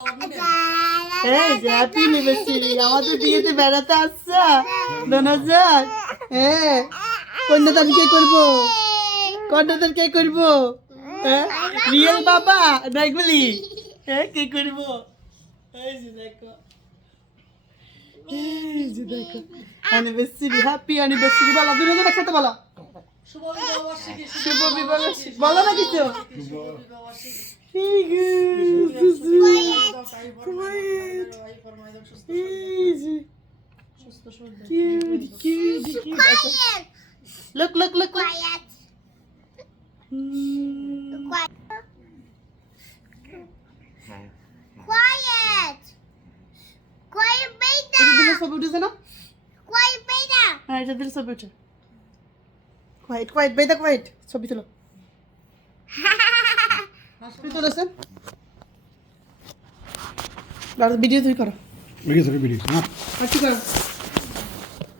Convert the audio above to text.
এই যে happy anniversary আমাদের বিয়েতে বেড়াতে আসছা দোনাজান। হ্যাঁ কন্যাদান কে করবো? কন্যাদান কে করবো? হ্যাঁ রিয়েল বাবা না এগুলি? হ্যাঁ কে করবো? এই যে দেখো, এই যে দেখো অ্যানিভার্সারি, হ্যাপি অ্যানিভার্সারি বলো, দুজন একসাথে বলো। শুভ বিবাহ বার্ষিকী বলো না কিছু। Look, look, look, look. Quiet. Quiet. Quiet, beta. এটা দিলে ছবি উঠেছে না? Quiet, beta. হ্যাঁ এটা দিলে ছবি উঠে। কোয়াইট কোয়াইট বেদা কোয়াইট ছবি তুলো। ছবি তুলেছেন ভিডিও তুই করো। ভিডিও না আর কি করো?